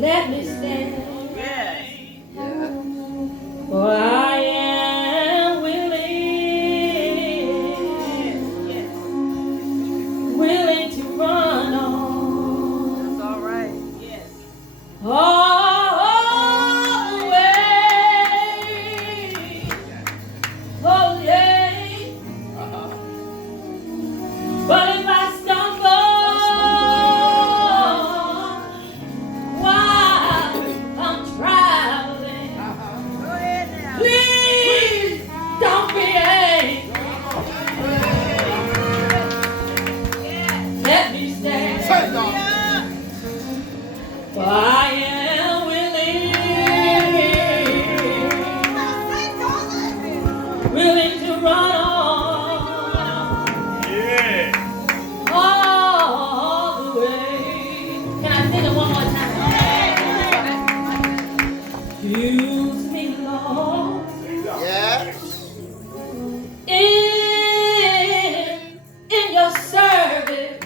Let me stand. Yes. For I am willing, Yes. willing to run on. That's all right. Yes. All the way. Oh, yeah. But if I stumble while I'm traveling, Go ahead now. please don't be angry. Let me stand. For I am willing to run on all the way. Can I sing it one more time? Use me, Lord, in your service.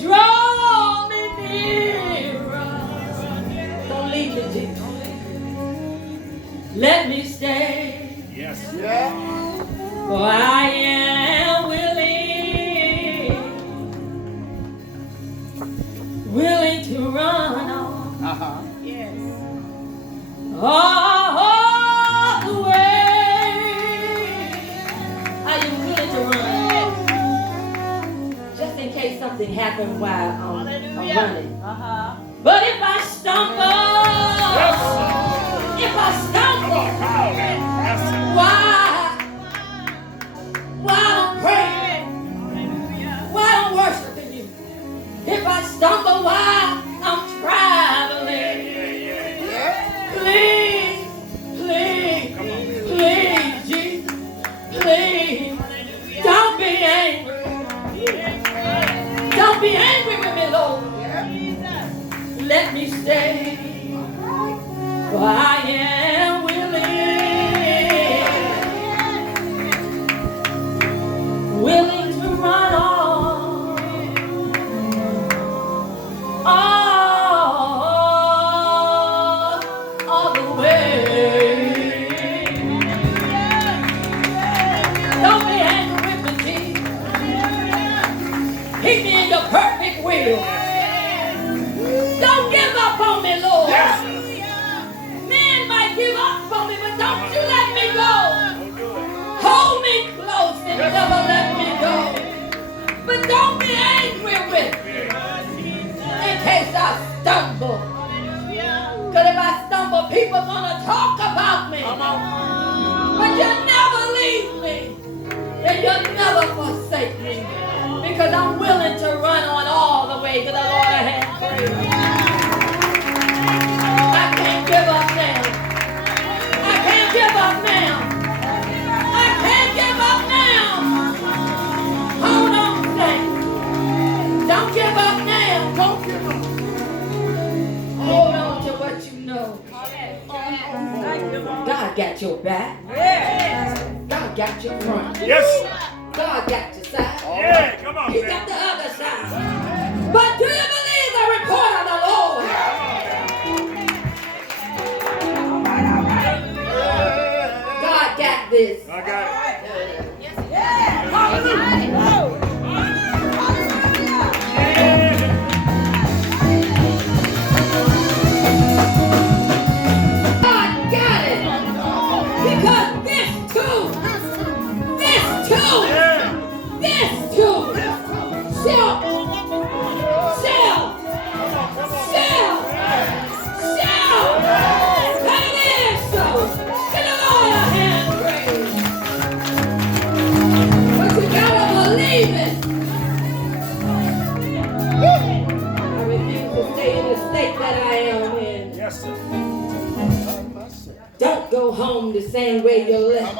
Draw me nearer. Don't leave me, Jesus. Let me stay. Yes. For I am willing to run on Yes. all the way. Are you willing to run? Just in case something happens while I'm running. But if I stumble, while I'm praying, while I'm worshiping you, if I stumble while I'm traveling, please, Jesus, please, don't be angry. Don't be angry with me, Lord. Let me stay, for I am willing to run all the way. Don't be angry with me, Jesus. Keep me in your perfect will. Don't give up on me, Lord. Men might give up on me, but don't you let me go. Hold me close and never let me go. But don't be angry with me in case I stumble. Because if I stumble, people are going to talk about me. But you'll never leave me. And you'll never forsake me. Because I'm willing to run on all the way to the Lord I have prayed. I can't give up now. I can't give up now. I can't give up now. Hold on, saints. Don't give up now. Don't give up. Hold on to what you know. God got your back. God got your front. Yes. God got your side. Yeah, come on, He man. got the other side. But do you believe the report of the Lord? God got this. I got it. God got it. Because this too shall, that it is so. Give the Lord a hand praise. But you gotta believe it. I refuse to stay in the state that I am in. Yes, sir. Don't go home the same way you left.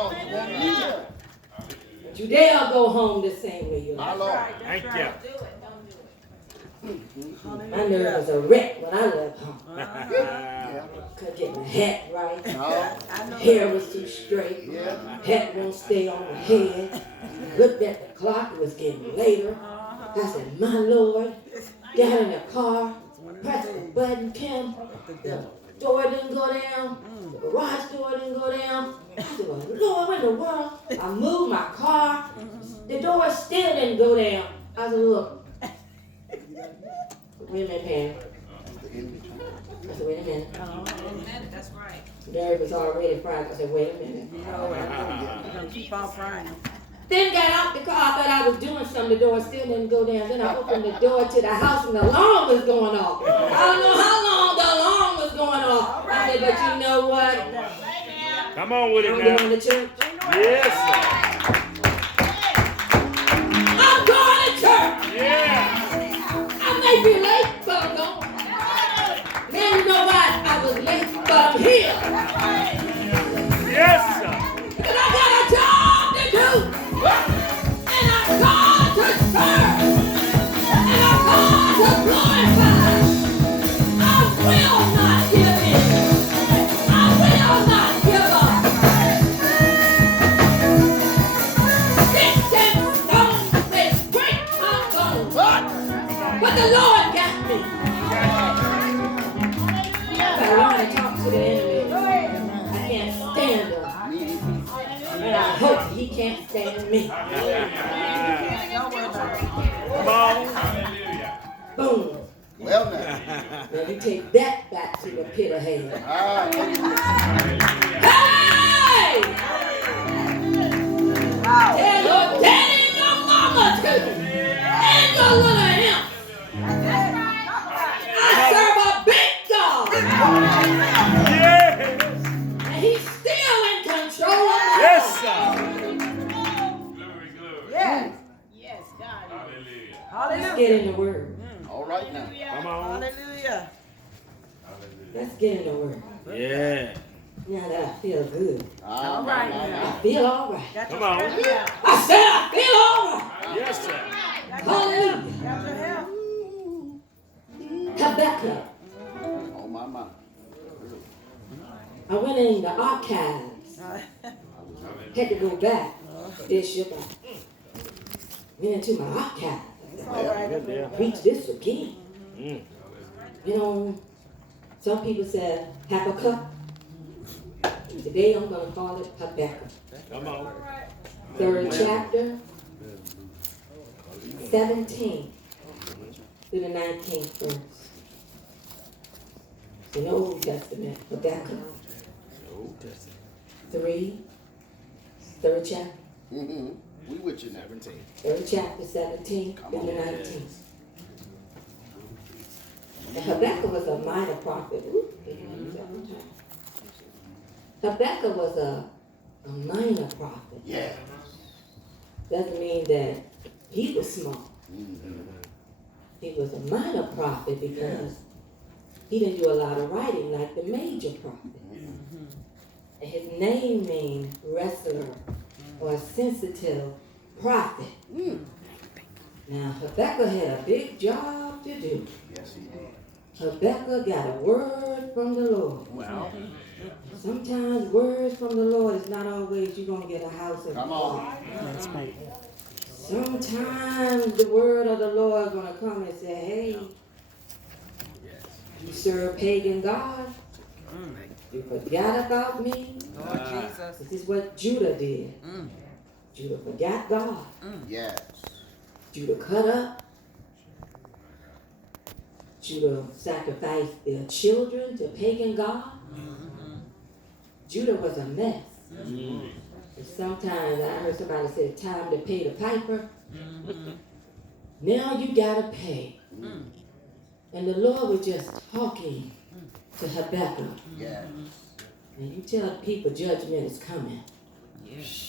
But you dare go home the same way you left. Thank you. My nerve was a wreck when I left home. Couldn't get my hat right. Hair was too straight. Hat won't stay on my head. Looked at the clock, it was getting later. I said, my Lord, got in the car, pressed the button, Kim. The door didn't go down. The garage door didn't go down. I said, well, Lord, what in the world? I moved my car. The door still didn't go down. I said, look. Wait a minute, Pam. I said, wait a minute. That's right. Nerve was already fried. I said, wait a minute. You're going to keep on frying. Then got out the car. I thought I was doing something. The door still didn't go down. Then I opened the door to the house and the alarm was going off. I don't know how long the alarm was going off. I said, but you know what? Come on with it I'm now. going to church. Yes, sir. I'm going to church. Yeah. I may be late, but I'm going. Now you know why I was late, but I'm here. Yes, sir. Because I got a job to do. And I'm called to serve. And I'm called to glorify. I will not give in. I will not give up. Sticks and stones may break my bones. But the Lord got me. I learned to talk to the enemy. I can't stand him. And I hope he can't stand me. Come on. Hallelujah. Boom. Well now. Now you take that back to the pit of hell. Ah, Hey! Tell your daddy and your mama too. And your little imp. I serve a big God. Yes. And he's still in control of my Yes, life. sir. Glory, glory. Yes. Yes, God. Hallelujah. Let's get in the word. all right now. Come on. Hallelujah. Let's get in the word. Yeah. Now that I feel good. All right I now. feel all right. Got Come your on. strength out. I said I feel all right. Yes, sir. Hallelujah. Got your help. Habakkuk. Oh my. I went in the archives. Had to go back. Bishop. I went into my archives. Good deal. Preach this again. Mm. You know, some people said Habakkuk. Today I'm going to call it Habakkuk. Come on. 3rd chapter, 17 through the 19th verse. In the Old Testament, Habakkuk 3, 3rd chapter, We with you now. 3rd chapter, 17 through the 19th. And Habakkuk was a minor prophet. Ooh, Habakkuk was a minor prophet. Yeah. Doesn't mean that he was small. He was a minor prophet because he didn't do a lot of writing like the major prophet. And his name means wrestler or sensitive prophet. Now, Habakkuk had a big job to do. Yes, he did. Habakkuk got a word from the Lord. Wow. Sometimes words from the Lord is not always you're going to get a house of Come on. Sometimes the word of the Lord is going to come and say, hey, you serve pagan God. You forgot about me. Lord Jesus. This is what Judah did. Judah forgot God. Yes. Judah cut up. Judah sacrificed their children to pagan God. Judah was a mess. And sometimes I heard somebody say, time to pay the piper. Now you gotta pay. And the Lord was just talking to Habakkuk. Yes. And you tell people judgment is coming.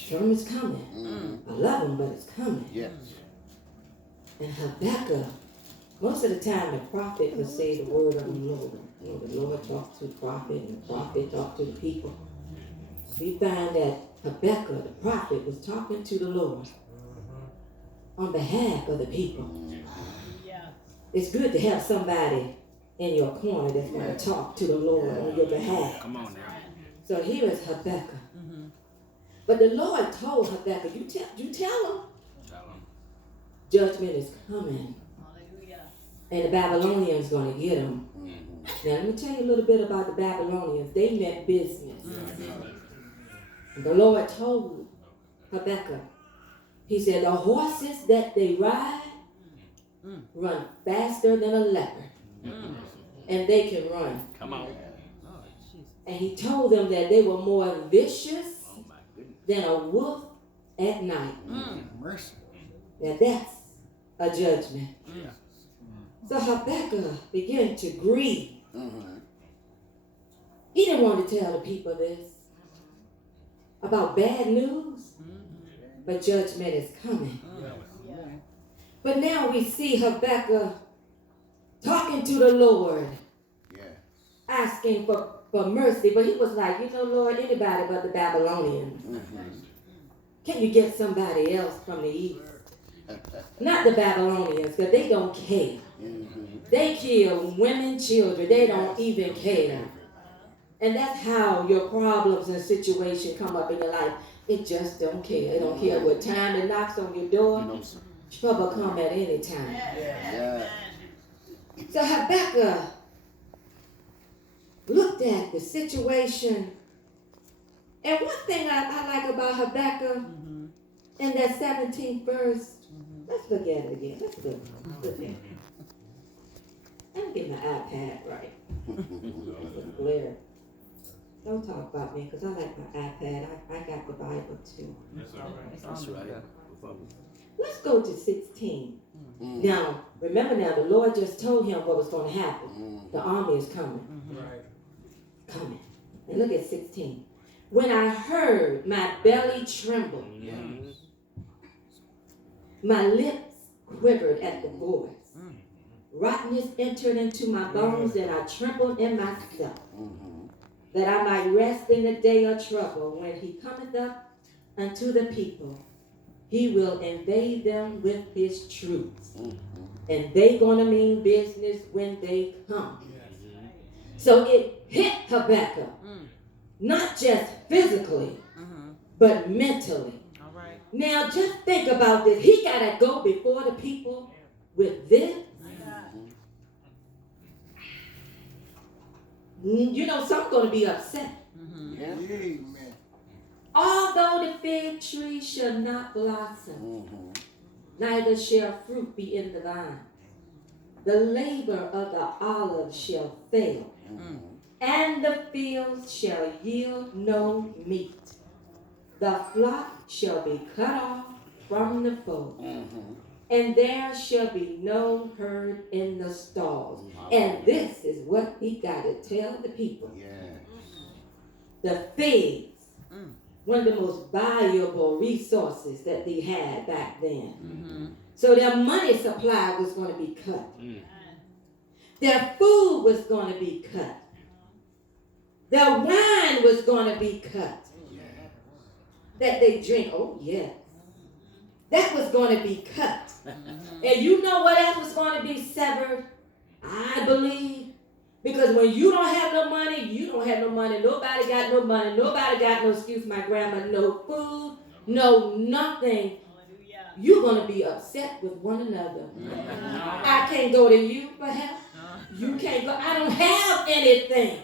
Tell them it's coming. I love them, but it's coming. Yes. And Habakkuk, most of the time the prophet would say the word of the Lord. You know, the Lord talks to the prophet and the prophet talks to the people. We find that Habakkuk, the prophet, was talking to the Lord on behalf of the people. It's good to have somebody in your corner that's going to talk to the Lord on your behalf. Come on now. So here is Habakkuk. But the Lord told Habakkuk, you tell him, judgment is coming. And the Babylonians going to get them. Now, let me tell you a little bit about the Babylonians. They meant business. And the Lord told Habakkuk, he said, the horses that they ride run faster than a leopard. And they can run. Come on. And he told them that they were more vicious than a wolf at night. Mercy. Now that's a judgment. So Habakkuk began to grieve. He didn't want to tell the people this about bad news, but judgment is coming. But now we see Habakkuk talking to the Lord, asking for mercy. But he was like, you know, Lord, anybody but the Babylonians. Can you get somebody else from the east? Not the Babylonians, because they don't care. They kill women, children. They don't even care. And that's how your problems and situations come up in your life. It just don't care. It don't care what time it knocks on your door. Trouble come at any time. So Habakkuk looked at the situation. And one thing I like about Habakkuk in that 17th verse, let's look at it again. Let's look at it. Let me get my iPad right. It's glare. Don't talk about me, because I like my iPad. I got the Bible too. That's right. Let's go to 16. Now, remember now, the Lord just told him what was going to happen. The army is coming. Coming. And look at 16. When I heard, my belly trembled. My lips quivered at the voice. Rottenness entered into my bones, and I trembled in myself, that I might rest in the day of trouble. When he cometh up unto the people, he will invade them with his troops. And they gonna mean business when they come. So it hit Habakkuk, not just physically, but mentally. Now just think about this. He gotta go before the people with this. You know, some going to be upset. Although the fig tree shall not blossom, neither shall fruit be in the vine. The labor of the olive shall fail, and the fields shall yield no meat. The flock shall be cut off from the fold, and there shall be no herd in the stalls. And this is what he got to tell the people. The figs, one of the most valuable resources that they had back then. So their money supply was going to be cut. Their food was going to be cut. Their wine was going to be cut. That they drink, oh yes. That was going to be cut. And you know what else was going to be severed? I believe. Because when you don't have no money, you don't have no money. Nobody got no money. Nobody got no, excuse my grammar, no food, no nothing. You're going to be upset with one another. I can't go to you for help. You can't go. I don't have anything.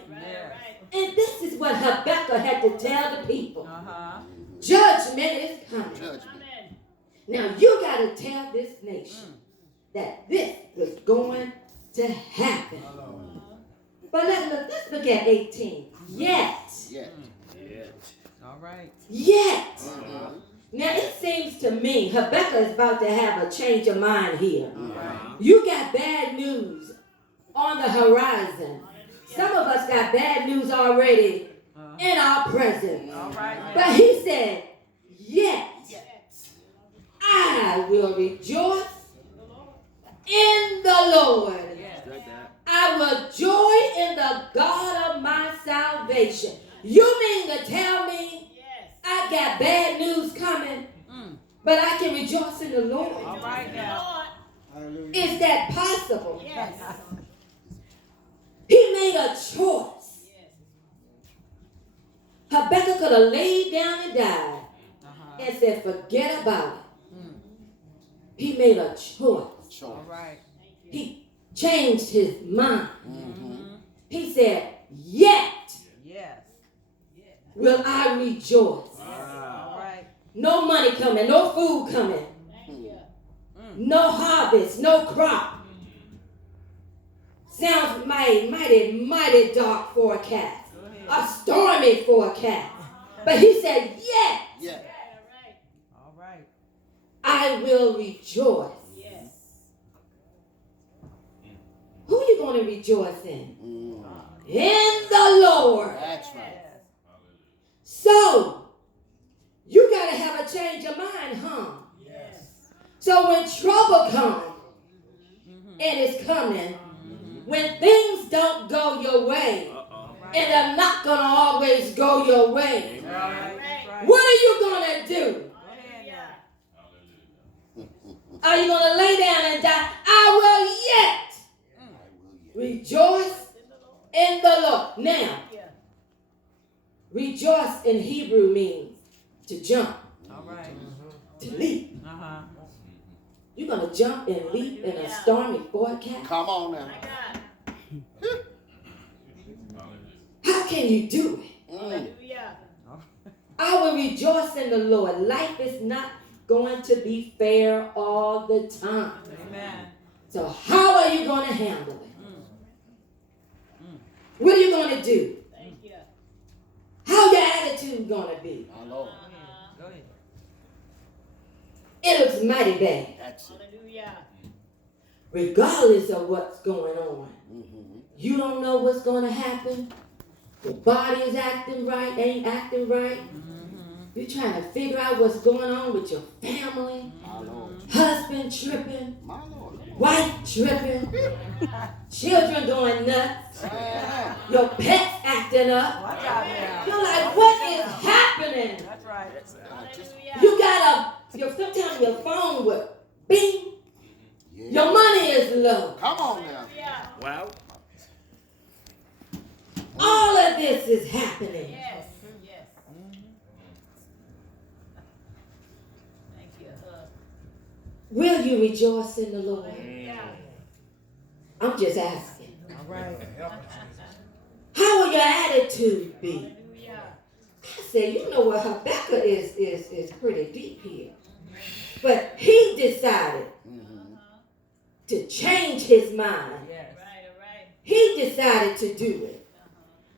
And this is what Habakkuk had to tell the people. Judgment is coming. Now you got to tell this nation that this was going to happen. But let's look at 18. Yet. All right. Yet. Now it seems to me Habakkuk is about to have a change of mind here. You got bad news on the horizon. Some of us got bad news already in our presence. But he said, yet I will rejoice in the Lord. I will joy in the God of my salvation. You mean to tell me I got bad news coming, but I can rejoice in the Lord? All right now. Is that possible? Yes. He made a choice. Habakkuk could have laid down and died and said, forget about it. He made a choice. All right. He changed his mind. Mm-hmm. He said, yet Yes. will I rejoice. All right. No money coming, no food coming, no harvest, no crop. Sounds mighty dark forecast. A stormy forecast. But he said, yet Yeah. All right. I will rejoice. Who are you going to rejoice in? In the Lord. That's right. So, you got to have a change of mind, huh? So when trouble comes, and it's coming, when things don't go your way, and they're not going to always go your way, what are you going to do? Are you going to lay down and die? I will yet rejoice in the Lord. Now, rejoice in Hebrew means to jump, All right. to leap. Uh-huh. You're going to jump and leap in a stormy forecast? Come on now. How can you do it? I will rejoice in the Lord. Life is not going to be fair all the time. Amen. So how are you going to handle it? What are you going to do? How your attitude going to be? My Lord. Go ahead. It looks mighty bad. That's it. Regardless of what's going on. Mm-hmm. You don't know what's going to happen. Your body is acting right, ain't acting right. You're trying to figure out what's going on with your family. My Lord. Husband tripping. My Lord. Wife tripping. Children going nuts. Your pets acting up. Watch out now. You're like, what is happening? That's right. You got sometimes your phone will bing. Yeah. Your money is low. Come on now. Wow. All of this is happening. Will you rejoice in the Lord? I'm just asking. All right. How will your attitude be? I said, you know what, Habakkuk is pretty deep here. But he decided to change his mind. Yes. He decided to do it.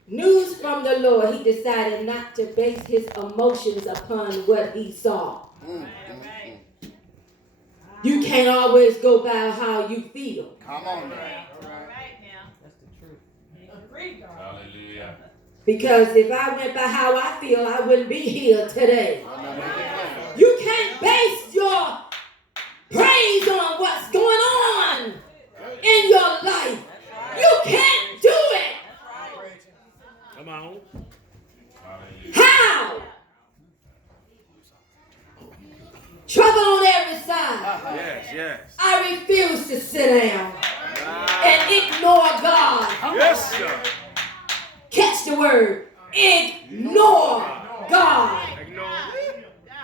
News from the Lord, he decided not to base his emotions upon what he saw. You can't always go by how you feel. Come on now. That's the truth. Hallelujah. Because if I went by how I feel, I wouldn't be here today. You can't base your praise on what's going on in your life. You can't do it. Come on. How? Trouble on every side. Yes. I refuse to sit down and ignore God. Yes, sir. Catch the word. Ignore God. Ignore.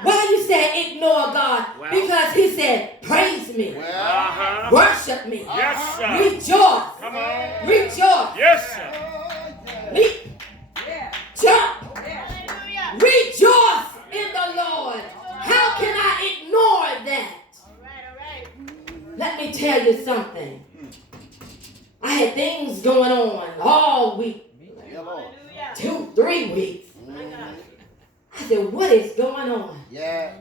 Why you say ignore God? Well. Because he said, praise me. Uh-huh. Worship me. Yes, sir. Rejoice. Come on. Rejoice. Yes, sir. Leap. Jump. Rejoice in the Lord. How can I ignore that? Let me tell you something. I had things going on all week. 2, 3 weeks. I said, what is going on? Yeah.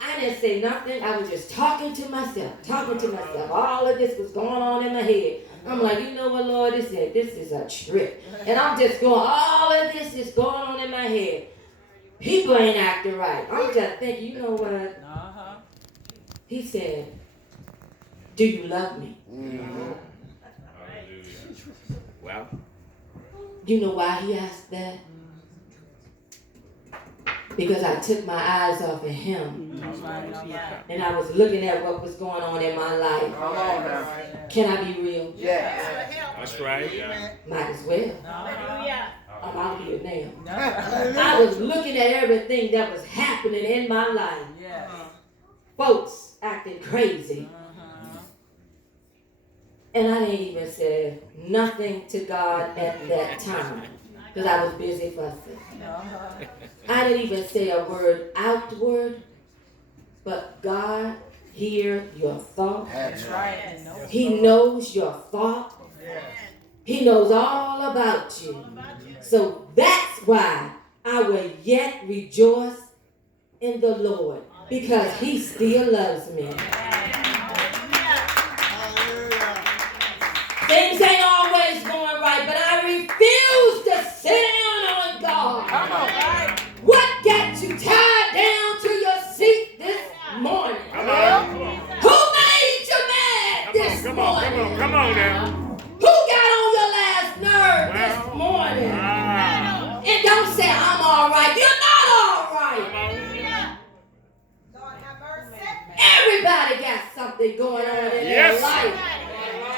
I didn't say nothing. I was just talking to myself. All of this was going on in my head. I'm like, you know what, Lord? This is a trip. And I'm just going, all of this is going on in my head. People ain't acting right. I'm just thinking, you know what? Uh-huh. He said, do you love me? Well. You know why he asked that? Because I took my eyes off of him. And I was looking at what was going on in my life. Come on now. Can I be real? Yeah. That's right. Yeah. Might as well. Hallelujah. I'm out here now. I was looking at everything that was happening in my life. Yes. Folks acting crazy. And I didn't even say nothing to God at that time because I was busy fussing. I didn't even say a word outward, but God hears your thoughts. That's right. He knows your thought. He knows all about you. So that's why I will yet rejoice in the Lord, because he still loves me. Things ain't always going right, but I refuse to sit down on God. Come on. What got you tied down to your seat this morning? Come on. Who made you mad this morning? Come on now. Who got on your last nerve this morning? And don't say, I'm all right. You're not all right. Everybody got something going on in their life.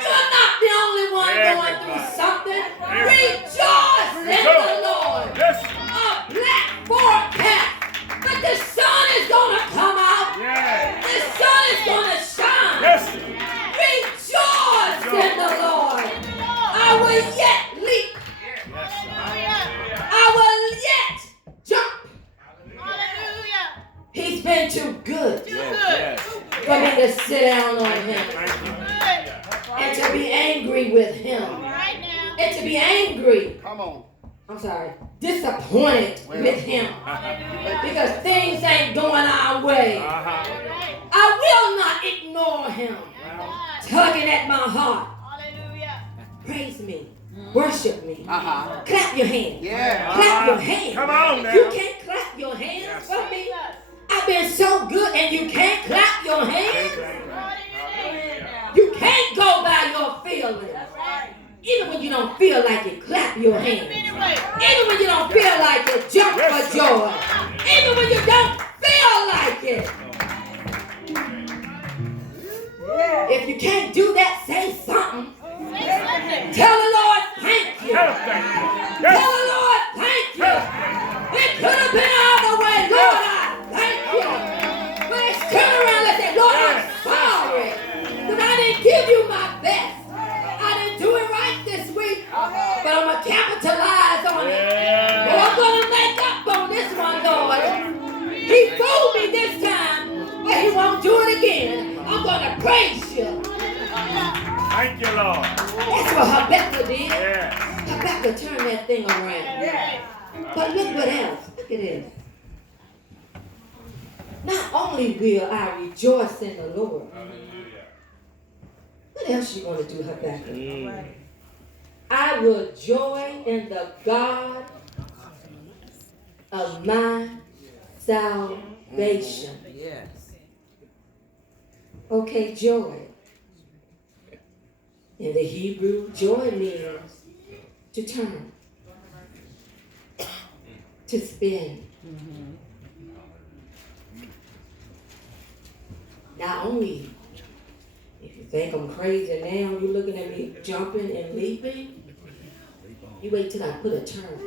You're not the only one going through something. Rejoice in the Lord. A black forecast, but the sun is going to come out. The sun is going to shine. Rejoice in the Lord. I will yet leap. I will yet jump. He's been too good for me to sit down on him and to be angry with him and to be angry. Come on. I'm sorry, disappointed with him because things ain't going our way. I will not ignore him, tugging at my heart. Praise me. Worship me. Clap your hands. Clap your hands. Come on now. You can't clap your hands for me. I've been so good and you can't clap your hands. You can't go by your feelings. Even when you don't feel like it, clap your hands. Even when you don't feel like it, jump for joy. Even when you don't feel like it. If you can't do that, say something. Tell the Lord thank you. Tell the Lord thank you. It could have been all the way. Lord, I thank you. But it's turn around and say, Lord, I'm sorry that I didn't give you my best. I didn't do it right this week, but I'm going to capitalize on it. But I'm going to make up on this one, Lord. He fooled me this time, but he won't do it again. I'm going to praise you. Thank you, Lord. That's what Habakkuk did. Habakkuk turned that thing around. But look what else. Look at this. Not only will I rejoice in the Lord. What else you going to do, Habakkuk? I will joy in the God of my salvation. Okay, joy. In the Hebrew, joy means to turn, to spin. Not only, if you think I'm crazy now, you're looking at me jumping and leaping, you wait till I put a turn.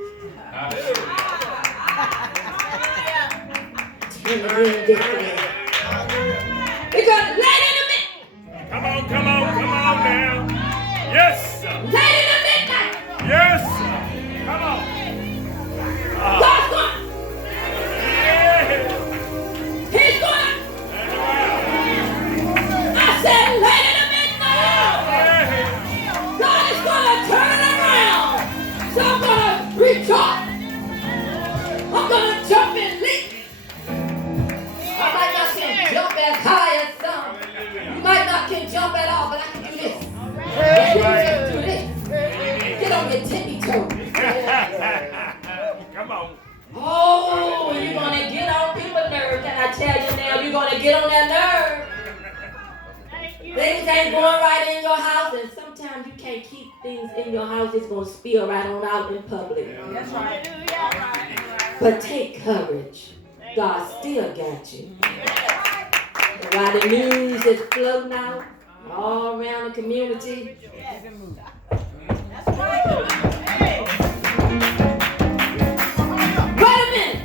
Turn it in different. Because late in the midnight. Come on now. Yes, sir. Late in the midnight. Yes, sir. Come on. God's going. He's going. I said late in the midnight. God is going to turn it around. So I'm going to rejoice. I'm going to jump and leap. I might not can jump as high as some. You might not can jump at all, but I can do this. Do this. Get on your tippy toes. Come on. Oh, you're going to get on people's nerves. Can I tell you now, you're going to get on their nerves. Things ain't going right in your house, and sometimes you can't keep things in your house. It's going to spill right on out in public. That's right. But take courage. God still got you. And while the news is floating out all around the community, That's right. wait a minute.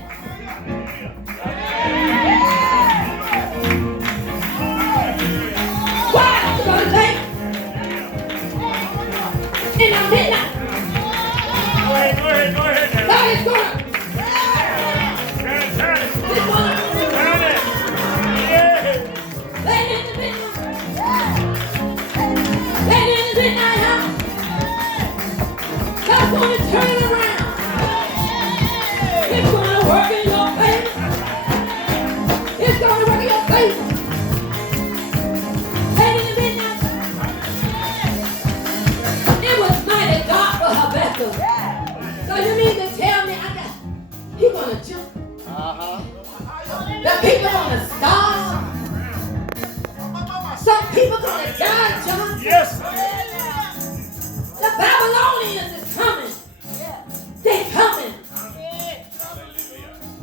Why? Because late in the midnight. Go ahead now. God is going to Turn it. Turn it. Yeah. lay in the midnight. Lay in the midnight hour. God's going to turn it around. It's going to work in your favor. It's going to work in your favor. Lay in the midnight. It was mighty God for Habakkuk. So you mean to tell me he's going to jump? The people going to starve? Some people going to die, John? Yes. The Babylonians is coming. They're coming.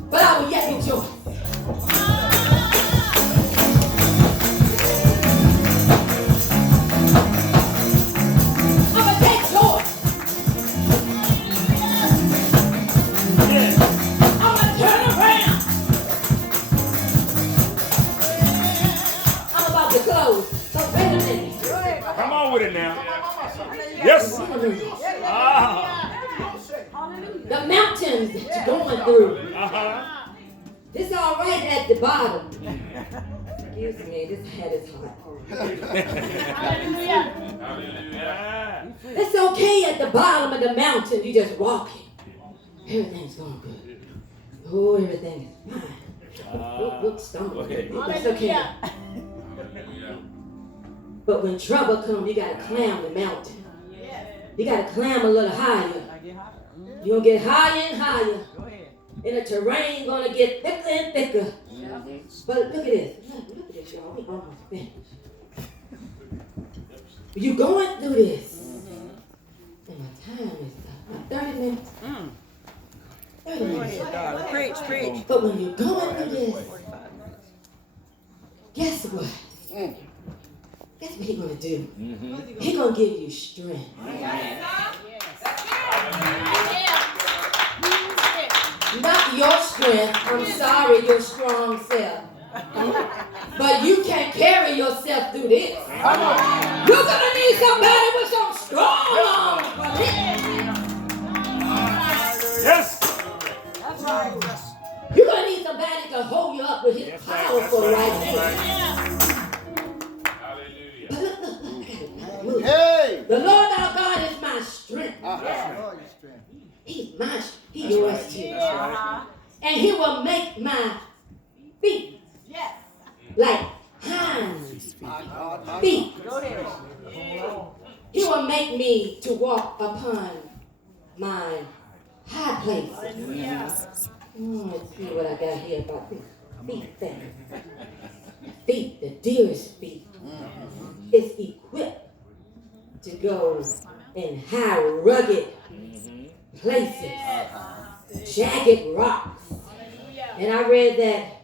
But I will yet rejoice. I'm going to take joy. I'm going to turn around. I'm about to close. So wait a minute. Come on with it now. Yes. The mountains that you're going through. It's all right at the bottom. Excuse me, this head is hot. It's okay at the bottom of the mountain. You just walking. Everything's going good. Oh, everything is fine. Look, stumble. That's okay. But when trouble comes, you got to climb the mountain. You got to climb a little higher. You'll get higher and higher. And the terrain going to get thicker and thicker. But look at this. Look at this, y'all. We almost finished. You're going through this. And my time is up. 30 minutes. 30 minutes. Preach. But when you're going through this, guess what? Guess what he's going to do? He's going to give you strength. Not your strength. I'm sorry, your strong self. But you can't carry yourself through this. You're going to need somebody with some strong arms for this. Yes. That's right. You're going to need somebody to hold you up with his powerful right hand. But look. Hey! The Lord our God is my strength. He's my strength. He's yours too. And he will make my feet like hinds feet. He will make me to walk upon my high places. Let's see what I got here about this feet thing. Feet, the deer's feet, is equipped to go in high, rugged places, jagged rocks. And I read that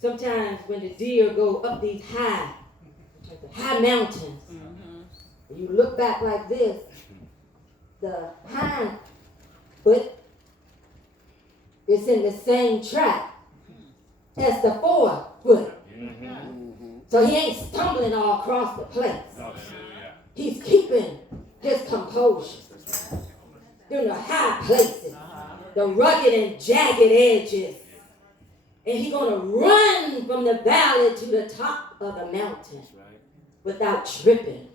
sometimes when the deer go up these high mountains, you look back like this, the hind foot is in the same track as the forefoot. So he ain't stumbling all across the place. He's keeping his composure through the high places, the rugged and jagged edges. And he's going to run from the valley to the top of the mountain without tripping,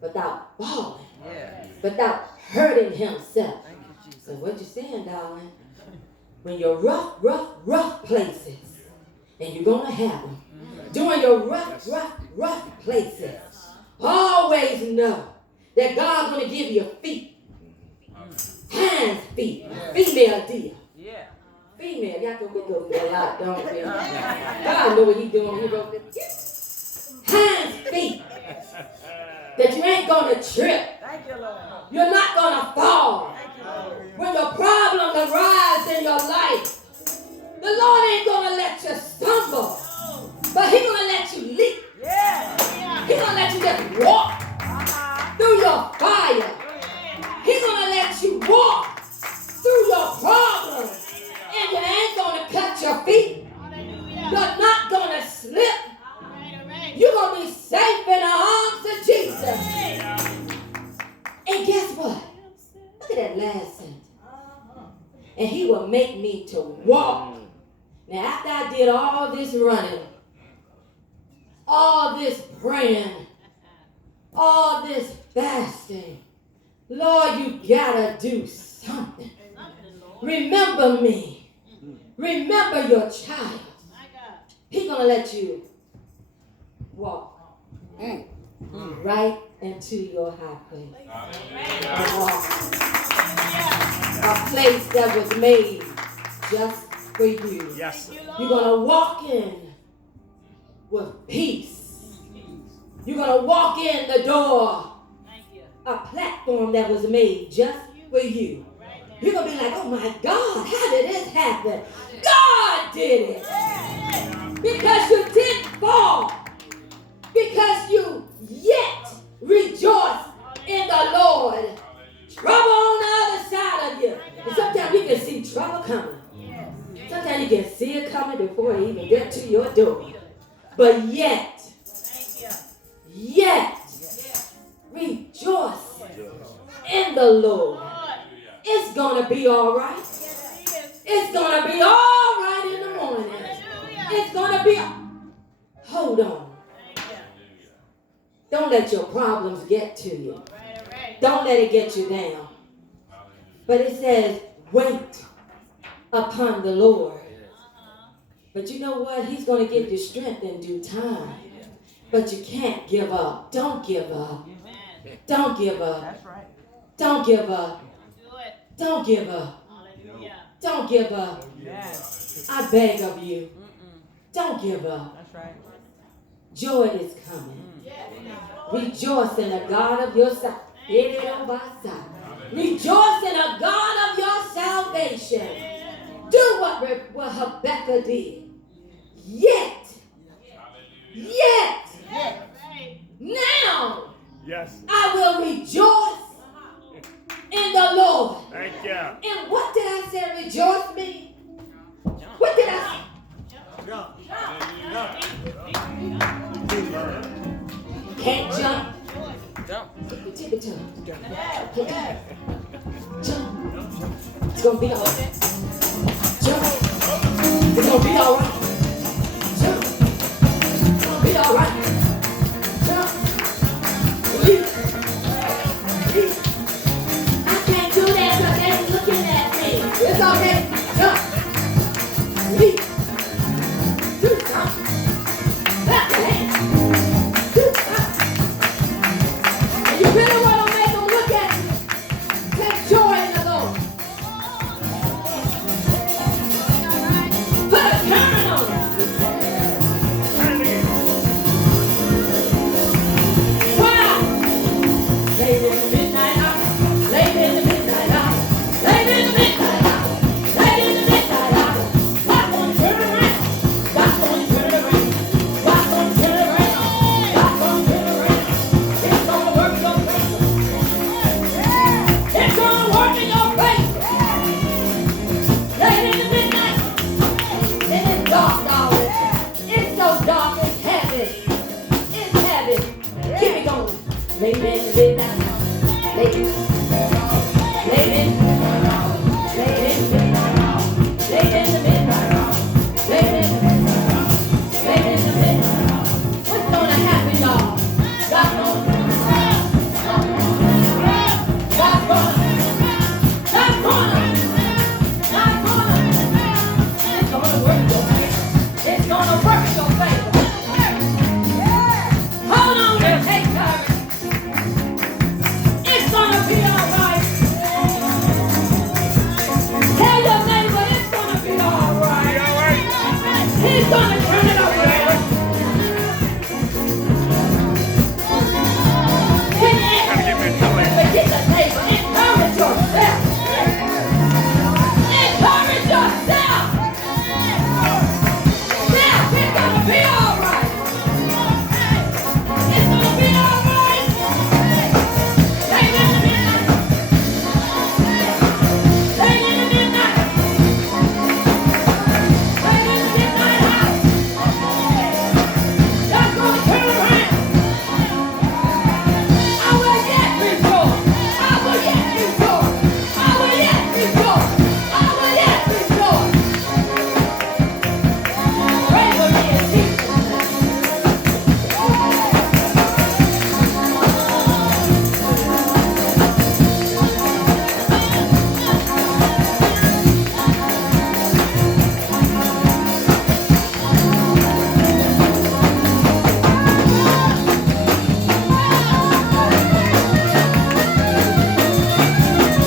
without falling, without hurting himself. So what you saying, darling? When you're rough places, and you're going to have them, during your rough places, always know that God's going to give you feet. Hands, feet. Female deal. Female, y'all can go through a lot, don't we? God know what he's doing. He wrote this. Hands, feet. That you ain't going to trip. You're not going to fall. When your problems arise in your life, the Lord ain't going to let you stumble, but he's going to let you leap. He's going to let you just walk through your fire. He's going to let you walk through your problems, and you ain't going to cut your feet. You're not going to slip. You're going to be safe in the arms of Jesus. And guess what? after I did all this running, all this praying, all this fasting, Lord, you gotta do something. Remember me. Remember your child. He's gonna let you walk right into your high place. A place that was made just for you. Yes. You're gonna walk in with peace. You're gonna walk in the door, a platform that was made just for you. You're gonna be like, oh my God, how did this happen? God did it. Because you didn't fall. Because you yet rejoice in the Lord. Trouble on the other side of you. And sometimes you can see trouble coming. Sometimes you can see it coming before it even gets to your door. But yet, rejoice in the Lord. It's going to be all right. It's going to be all right in the morning. It's going to be... Hold on. Don't let your problems get to you. Don't let it get you down. But it says, wait upon the Lord. But you know what? He's going to give you strength in due time. But you can't give up. Don't give up. Don't give up. That's right. Don't give up. Don't give up. Don't give up. Yes. I beg of you. Don't give up. That's right. Joy is coming. Rejoice in the God of your salvation. Rejoice in the God of your salvation. Do what Rebecca did. Yet. Now. Yes. I will rejoice in the Lord. Thank you. And what did I say rejoice mean? What did I say? Can't jump. Tip it toe. Jump. It's gonna be all right. Jump. It's gonna be all right.